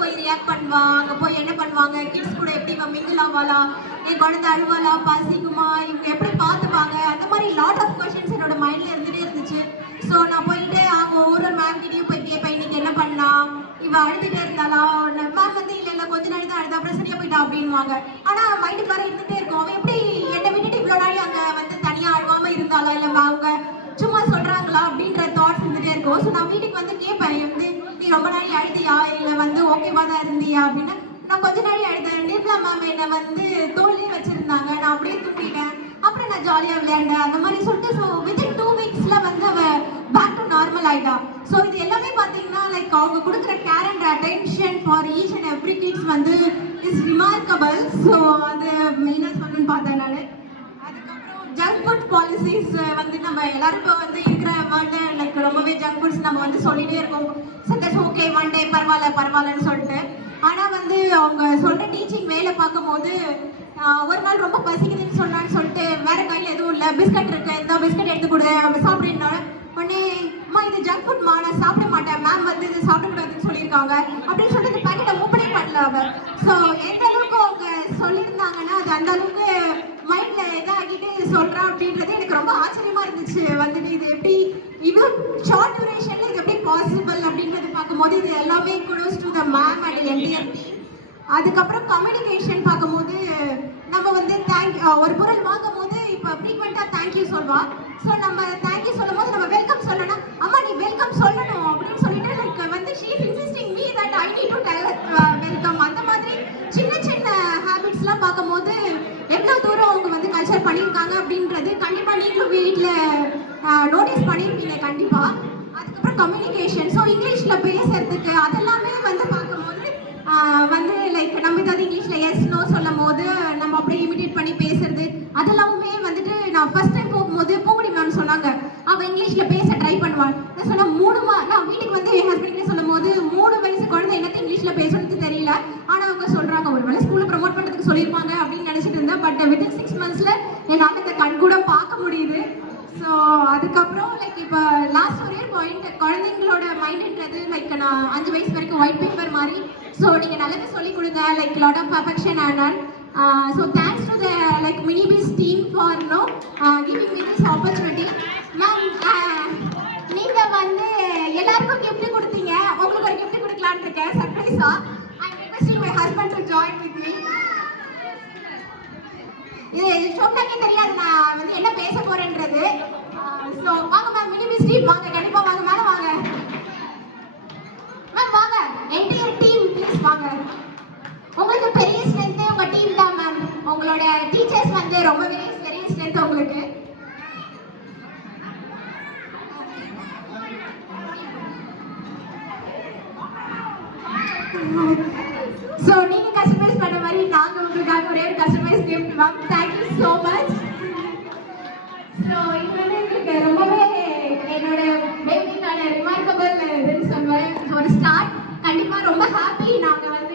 போய் ரியாக்ட் பண்ணுவா, அங்க போய் என்ன பண்ணுவாங்க, கிட்ஸ் கூட எப்படி மிங்கிள் ஆவாளா, என் குழந்தை அழுவாளா, பசிக்குமா, இவங்க எப்படி பார்த்துப்பாங்க, அந்த மாதிரி லாட் ஆஃப் கொஸ்டின்ஸ் என்னோட மைண்ட்ல இருந்துட்டே இருந்துச்சு. ஸோ நான் போயிட்டு அவங்க ஒரு மேம் கிட்டயும் போய் கேட்பேன், இன்னைக்கு என்ன பண்ணா, இவ அழுதுட்டே இருந்தாளா, மேம் வந்து இல்ல இல்ல கொஞ்ச நாள் தான் அழுதா அப்புறம் சரியா போயிட்டா அப்படின்வாங்க. ஆனா மைண்டுக்கு வர இருந்துட்டே இருக்கும், அவன் எப்படி என்னை விட்டுட்டு இவ்வளவு நாள் அங்க வந்து தனியா அழுவாம இருந்தாளா, இல்ல அவங்க சும்மா சொல்றாங்களா அப்படின்ற தாட்ஸ் இருந்துட்டே இருக்கும். ஸோ நான் வீட்டுக்கு வந்து கேட்பேன், வந்து நீ ரொம்ப நாள் அழுதியா இல்ல வந்து ஓகேவா தான் இருந்தியா அப்படின்னு. நான் கொஞ்ச நாள் அழுதேன், நிர்மலா மேம் என்னை வந்து தோல்லே வச்சிருந்தாங்க, நான் அப்படியே தூங்கிட்டேன், அப்புறம் நான் ஜாலியா விளையாண்டேன் அந்த மாதிரி சொல்லிட்டு. ஸோ வித்தின் 2 வீக்ஸ்ல வந்து அவ பேக் டு நார்மல் ஆயிட்டா. ஸோ இது எல்லாமே பார்த்தீங்கன்னா லைக் அவங்க கொடுக்குற care and attention for each and every kids வந்து இஸ் ரிமார்க்கபிள். ஸோ அது மெயினாக சொல்லணும்னு பார்த்தேன் நான். அதுக்கப்புறம் ஜங்க் ஃபுட் பாலிசிஸ் வந்து நம்ம எல்லாருக்கும் வந்து இருக்கிற வேர்ல்டு லைக் ரொம்பவே ஜங்க் ஃபுட்ஸ் நம்ம வந்து சொல்லிட்டே இருக்கோம், சட்டஸ் ஓகே ஒன் டே பரவாயில்ல பரவாயில்லன்னு சொல்லிட்டு. ஆனால் வந்து அவங்க சொல்கிற டீச்சிங் வேலை பார்க்கும்போது ஒரு நாள் ரொம்ப பசிக்குதுன்னு சொன்னான்னு சொல்லிட்டு வேற கையில் எதுவும் இல்லை, பிஸ்கட் இருக்கு, இந்த பிஸ்கட் எடுத்து கொடு சாப்பிடுனால உடனே அம்மா இது ஜங்க் ஃபுட்மா நான் சாப்பிட மாட்டேன், மேம் வந்து இது சாப்பிடக்கூடாதுன்னு சொல்லியிருக்காங்க அப்படின்னு சொல்லிட்டு இந்த பேக்கெட்டை ஓப்பனே பண்ணல அவ. ஸோ எந்த அளவுக்கு அவங்க சொல்லியிருந்தாங்கன்னா அது அந்த அளவுக்கு மைண்ட்ல இதாகிட்டு சொல்றா அப்படின்றது எனக்கு ரொம்ப ஆச்சரியமா இருந்துச்சு. வந்துட்டு இது எப்படி இவ்வளோ ஷார்ட் டியூரேஷன்ல இது எப்படி பாசிபிள் அப்படின்றது பார்க்கும்போது இது எல்லாமே kudos to the ma'am and NTR team. அதுக்கப்புறம் கம்யூனிகேஷன் பார்க்கும்போது நம்ம வந்து ஒரு பொருள் வாங்கும் போது இப்போ ஃப்ரீக்வெண்ட்டாக தேங்க்யூ சொல்வா. ஸோ நம்ம தேங்க்யூ சொல்லும் போது நம்ம வெல்கம் சொல்லணும், அம்மா நீ வெல்கம் சொல்லணும் அப்படின்னு சொல்லிட்டு லைக் வந்து she is insisting me that I need to tell welcome. அந்த மாதிரி சின்ன சின்ன ஹேபிட்ஸ்லாம் பார்க்கும்போது எவ்வளோ தூரம் அவங்க வந்து கல்ச்சர் பண்ணியிருக்காங்க அப்படின்றது கண்டிப்பாக நீங்களும் வீட்டில் நோட்டீஸ் பண்ணியிருப்பீங்க கண்டிப்பாக. அதுக்கப்புறம் கம்யூனிகேஷன், ஸோ இங்கிலீஷில் பேசுறதுக்கு அதெல்லாமே வந்து பார்க்கும்போது வந்து லைக் நம்ம ஏதாவது இங்கிலீஷில் எஸ் நோ சொல்லும் போது நம்ம அப்படியே இமிடேட் பண்ணி பேசுறது அதெல்லாமே வந்துட்டு நான் ஃபர்ஸ்ட் டைம் போகும்போது பூங்குடி மேம் சொன்னாங்க அவள் இங்கிலீஷில் பேச ட்ரை பண்ணுவாள். நான் சொன்னேன் நான் வீட்டுக்கு வந்து என் ஹஸ்பண்ட்கிட்ட சொல்லும் போது 3 வயசு குழந்தை என்னத்தை இங்கிலீஷில் பேசணும்னு தெரியல, ஆனால் அவங்க சொல்கிறாங்க ஒரு வேளை ஸ்கூலில் ப்ரமோட் பண்ணுறதுக்கு சொல்லியிருப்பாங்க அப்படின்னு நினச்சிட்டு இருந்தேன். பட் வித்தின் 6 monthsல என்னால் இந்த கண் கூட பார்க்க முடியுது. ஸோ அதுக்கப்புறம் லைக் இப்போ லாஸ்ட் ஒரே பாயிண்ட், குழந்தைங்களோட மைண்டுன்றது லைக் நான் 5 வயசு வரைக்கும் ஒயிட் பேப்பர் மாதிரி. ஸோ நீங்கள் நல்லது சொல்லிக் கொடுங்க, like lot of perfection and so thanks to the like Minibiz team for giving me this opportunity. Ma'am நீங்கள் வந்து எல்லாருக்கும் கிஃப்ட் கொடுத்தீங்க, உங்களுக்கு ஒரு கிஃப்ட் கொடுக்கலான்னு இருக்கேன் சர்ப்ரைஸா. I am requesting my husband to join with me. இது சொன்னாக்கே தெரியாது நான் வந்து என்ன பேச போறேன்றது. ஸோ வாங்க மேம், மினிபிஸ் டீம் வாங்க, கண்டிப்பா வாங்க, மேலே வாங்க மேம், வாங்க என்டையர் டீம் ப்ளீஸ் வாங்க. உங்களுக்கு பெரிய ஸ்ட்ரென்த் உங்க டீம் தான் மேம், உங்களோட டீச்சர்ஸ் வந்து ரொம்பவே பெரிய ஸ்ட்ரென்த் உங்களுக்கு. ஸோ நீங்க கஸ்டமைஸ் பண்ண மாதிரி நாங்க உங்களுக்காக ஒரே ஒரு customise gift ma'am. Thank you so much. So இது வந்து எங்களுக்கு ரொம்பவே என்னோட பேபிக்கான ரிமார்க்கபிள் இதுன்னு சொல்லுவேன், ஒரு ஸ்டார்ட். கண்டிப்பாக ரொம்ப ஹாப்பி. நாங்கள் வந்து